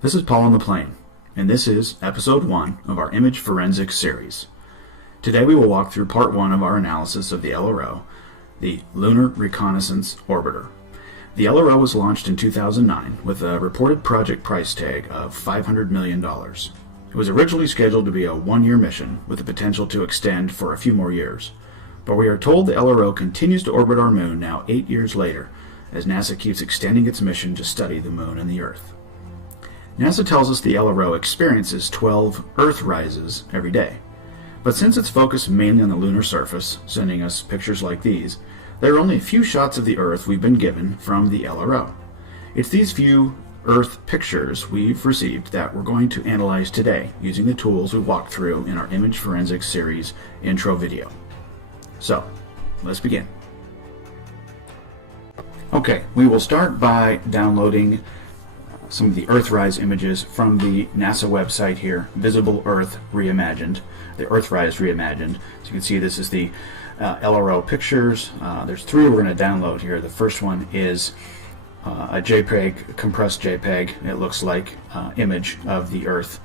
This is Paul on the Plane, and this is Episode 1 of our Image Forensics series. Today we will walk through Part 1 of our analysis of the LRO, the Lunar Reconnaissance Orbiter. The LRO was launched in 2009 with a reported project price tag of $500 million. It was originally scheduled to be a one-year mission with the potential to extend for a few more years. But we are told the LRO continues to orbit our moon now 8 years later, as NASA keeps extending its mission to study the moon and the Earth. NASA tells us the LRO experiences 12 Earth rises every day. But since it's focused mainly on the lunar surface, sending us pictures like these, there are only a few shots of the Earth we've been given from the LRO. It's these few Earth pictures we've received that we're going to analyze today using the tools we walked through in our Image Forensics series intro video. So, let's begin. Okay, we will start by downloading some of the Earthrise images from the NASA website here, Visible Earth Reimagined, the Earthrise Reimagined. So you can see this is the LRO pictures. There's three we're going to download here. The first one is a JPEG, compressed JPEG, it looks like, image of the Earth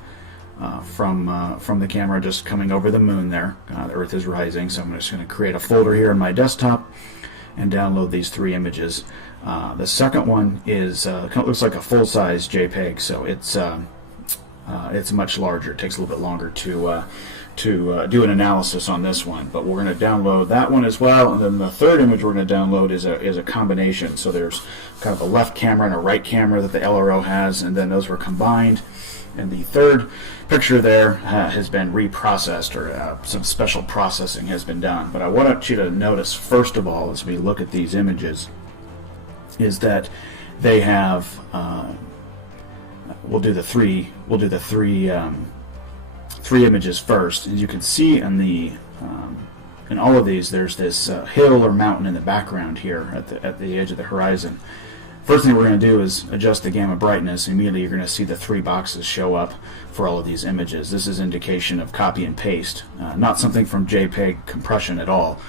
from the camera just coming over the moon there. The Earth is rising, so I'm just going to create a folder here on my desktop and download these three images. The second one is looks like a full-size JPEG, so it's much larger. It takes a little bit longer to do an analysis on this one, but we're going to download that one as well. And then the third image we're going to download is a combination. So there's kind of a left camera and a right camera that the LRO has, and then those were combined. And the third picture there has been reprocessed, or some special processing has been done. But I want you to notice, first of all, as we look at these images, is that they have. We'll do the three images first. As you can see in all of these, there's this hill or mountain in the background here at the edge of the horizon. First thing we're going to do is adjust the gamma brightness. Immediately you're going to see the three boxes show up for all of these images. This is indication of copy and paste, not something from JPEG compression at all.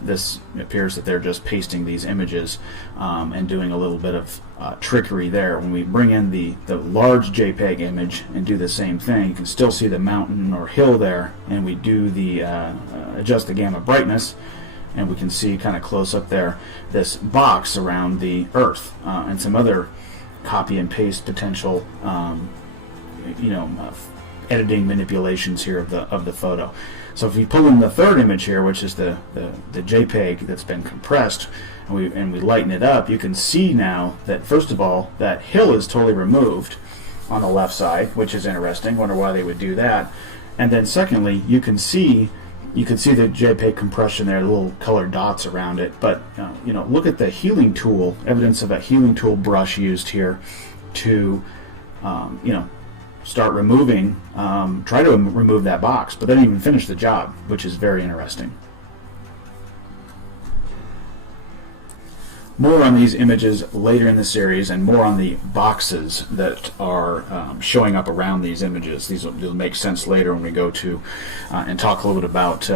This appears that they're just pasting these images and doing a little bit of trickery there. When we bring in the large JPEG image and do the same thing, you can still see the mountain or hill there, and we do the adjust the gamma brightness, and we can see kind of close up there this box around the Earth and some other copy and paste potential editing manipulations here of the photo. So if we pull in the third image here, which is the JPEG that's been compressed, and we lighten it up, you can see now that, first of all, that hill is totally removed on the left side, which is interesting. Wonder why they would do that. And then secondly, you can see the JPEG compression there, the little colored dots around it. But look at the healing tool, evidence of a healing tool brush used here to start removing, try to remove that box, but they didn't even finish the job, which is very interesting. More on these images later in the series, and more on the boxes that are showing up around these images. These will make sense later when we go to and talk a little bit about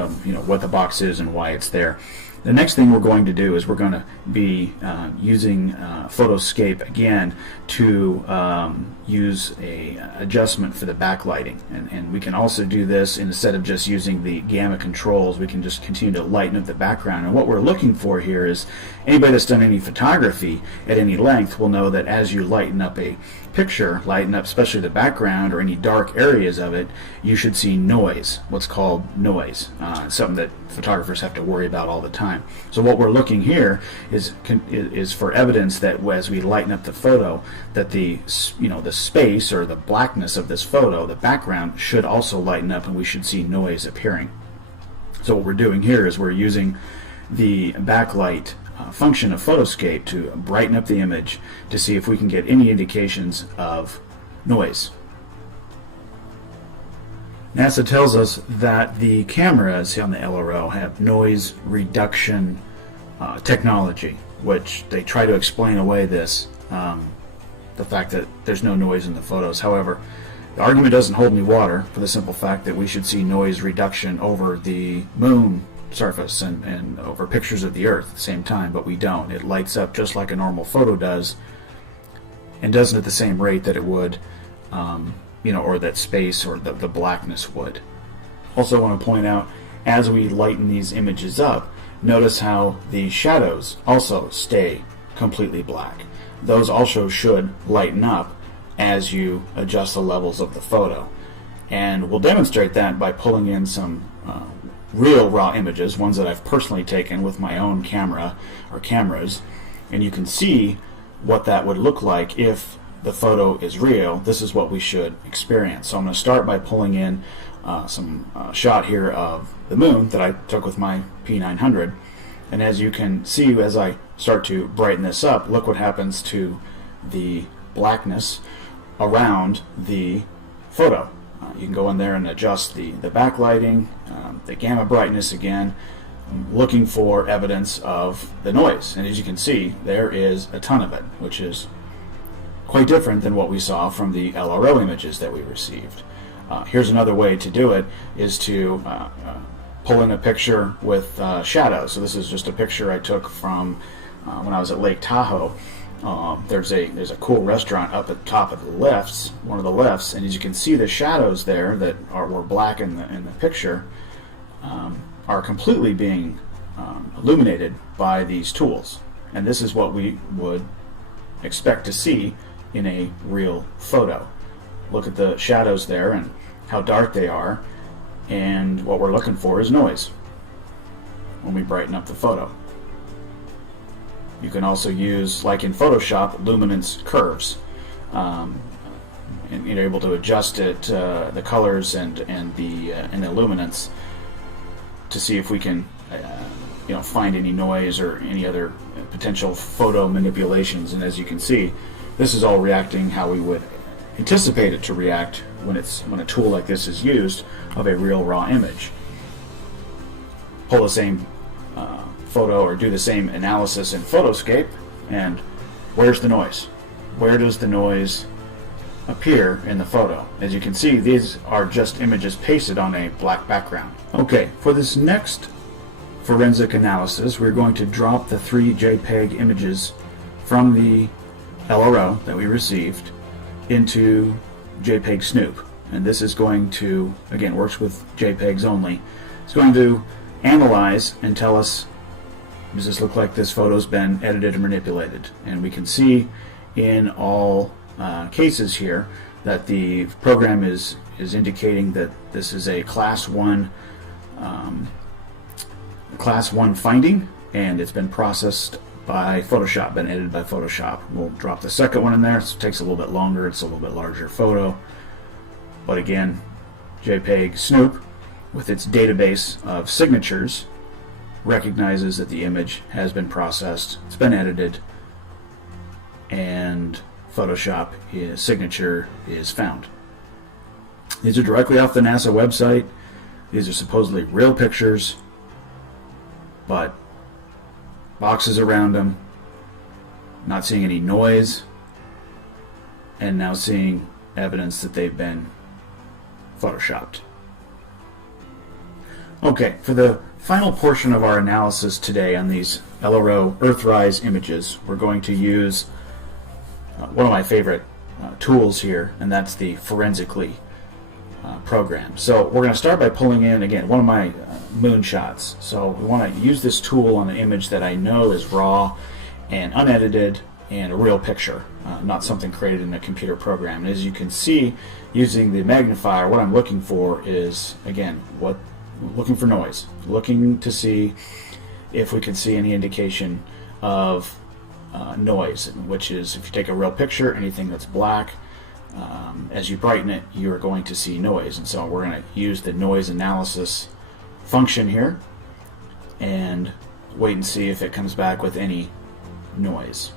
what the box is and why it's there. The next thing we're going to do is we're going to be using Photoscape again to use a adjustment for the backlighting, and we can also do this instead of just using the gamma controls. We can just continue to lighten up the background, and what we're looking for here is anybody that's done any photography at any length will know that as you lighten up a picture, lighten up especially the background or any dark areas of it, you should see noise, what's called noise, something that photographers have to worry about all the time. So what we're looking here is for evidence that as we lighten up the photo, that the space or the blackness of this photo, the background, should also lighten up, and we should see noise appearing. So what we're doing here is we're using the backlight function of Photoscape to brighten up the image to see if we can get any indications of noise. NASA tells us that the cameras on the LRO have noise reduction technology, which they try to explain away the fact that there's no noise in the photos. However, the argument doesn't hold any water for the simple fact that we should see noise reduction over the moon surface and over pictures of the Earth at the same time, but we don't. It lights up just like a normal photo does, and doesn't at the same rate that it would, or that space or the blackness would. Also want to point out, as we lighten these images up, notice how the shadows also stay completely black. Those also should lighten up as you adjust the levels of the photo. And we'll demonstrate that by pulling in some real raw images, ones that I've personally taken with my own camera or cameras, and you can see what that would look like if the photo is real. This is what we should experience. So I'm going to start by pulling in some shot here of the moon that I took with my P900, and as you can see, as I start to brighten this up, look what happens to the blackness around the photo. You can go in there and adjust the backlighting, the gamma brightness again, looking for evidence of the noise. And as you can see, there is a ton of it, which is quite different than what we saw from the LRO images that we received. Here's another way to do it, is to pull in a picture with shadows. So this is just a picture I took from when I was at Lake Tahoe. There's a cool restaurant up at the top of the lifts, one of the lifts, and as you can see, the shadows there that were black in the picture are completely being illuminated by these tools. And this is what we would expect to see in a real photo. Look at the shadows there and how dark they are, and what we're looking for is noise when we brighten up the photo. You can also use, like in Photoshop, luminance curves, and you're able to adjust it, the colors and the luminance, to see if we can find any noise or any other potential photo manipulations. And as you can see, this is all reacting how we would anticipate it to react when a tool like this is used of a real raw image. Pull the same photo or do the same analysis in Photoscape, and where's the noise? Where does the noise appear in the photo? As you can see, these are just images pasted on a black background. Okay, for this next forensic analysis, we're going to drop the 3 JPEG images from the LRO that we received into JPEG Snoop. And this is going to, again, works with JPEGs only. It's going to analyze and tell us, does this look like this photo's been edited and manipulated? And we can see in all cases here that the program is indicating that this is a class 1 finding, and it's been processed by Photoshop, been edited by Photoshop. We'll drop the second one in there. So it takes a little bit longer. It's a little bit larger photo. But again, JPEG Snoop, with its database of signatures, recognizes that the image has been processed, it's been edited, and Photoshop signature is found. These are directly off the NASA website. These are supposedly real pictures, but boxes around them, not seeing any noise, and now seeing evidence that they've been photoshopped. Okay, for the final portion of our analysis today on these LRO Earthrise images, we're going to use one of my favorite tools here, and that's the Forensically program. So we're going to start by pulling in, again, one of my moon shots. So we want to use this tool on an image that I know is raw and unedited and a real picture, not something created in a computer program. And as you can see, using the magnifier, what I'm looking for is, again, looking for noise, looking to see if we can see any indication of noise, which is, if you take a real picture, anything that's black, as you brighten it, you're going to see noise. And so we're going to use the noise analysis function here and wait and see if it comes back with any noise.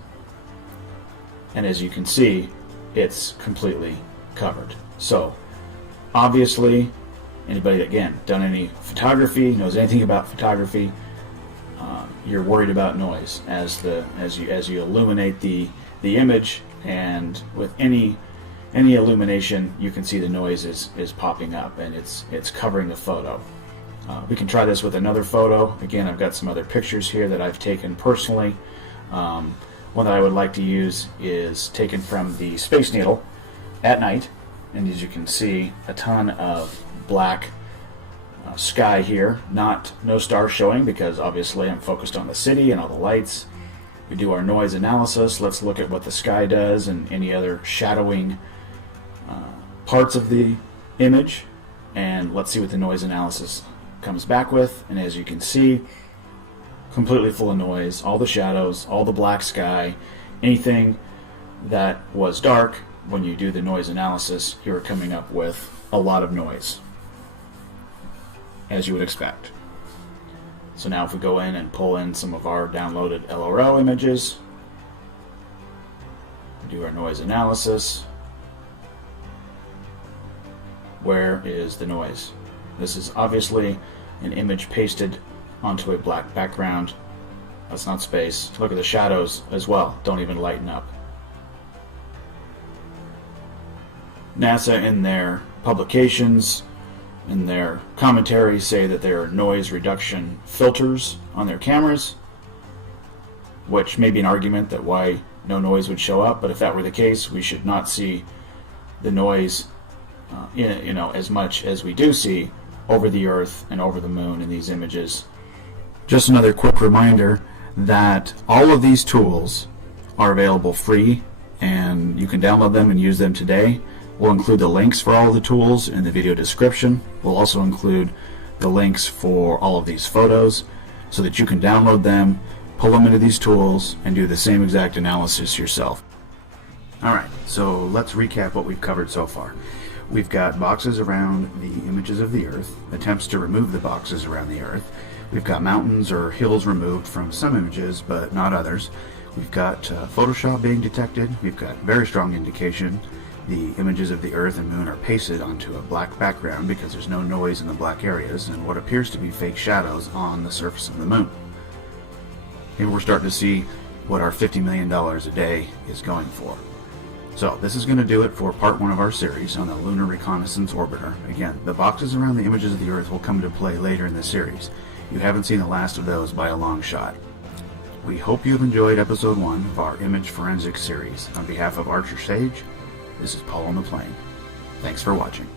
And as you can see, it's completely covered. So obviously, anybody that, again, done any photography, knows anything about photography, you're worried about noise as you illuminate the image, and with any illumination, you can see the noise is popping up, and it's covering the photo. We can try this with another photo. Again, I've got some other pictures here that I've taken personally. One that I would like to use is taken from the Space Needle at night, and as you can see, a ton of black sky here. No stars showing because obviously I'm focused on the city and all the lights. We do our noise analysis. Let's look at what the sky does and any other shadowing parts of the image, and let's see what the noise analysis comes back with. And as you can see, completely full of noise, all the shadows, all the black sky, anything that was dark. When you do the noise analysis, you're coming up with a lot of noise, as you would expect. So now if we go in and pull in some of our downloaded LRO images, do our noise analysis, where is the noise? This is obviously an image pasted onto a black background. That's not space. Look at the shadows as well, don't even lighten up. NASA in their publications, in their commentary, say that there are noise reduction filters on their cameras, which may be an argument that why no noise would show up, but if that were the case, we should not see the noise as much as we do see over the Earth and over the Moon in these images. Just another quick reminder that all of these tools are available free, and you can download them and use them today. We'll include the links for all of the tools in the video description. We'll also include the links for all of these photos so that you can download them, pull them into these tools, and do the same exact analysis yourself. Alright, so let's recap what we've covered so far. We've got boxes around the images of the Earth, attempts to remove the boxes around the Earth. We've got mountains or hills removed from some images, but not others. We've got Photoshop being detected. We've got very strong indication the images of the Earth and Moon are pasted onto a black background because there's no noise in the black areas and what appears to be fake shadows on the surface of the Moon. Maybe we're starting to see what our $50 million a day is going for. So this is going to do it for part 1 of our series on the Lunar Reconnaissance Orbiter. Again, the boxes around the images of the Earth will come into play later in the series. You haven't seen the last of those by a long shot. We hope you've enjoyed episode 1 of our image forensics series. On behalf of Archer Sage, this is Paul on the Plane. Thanks for watching.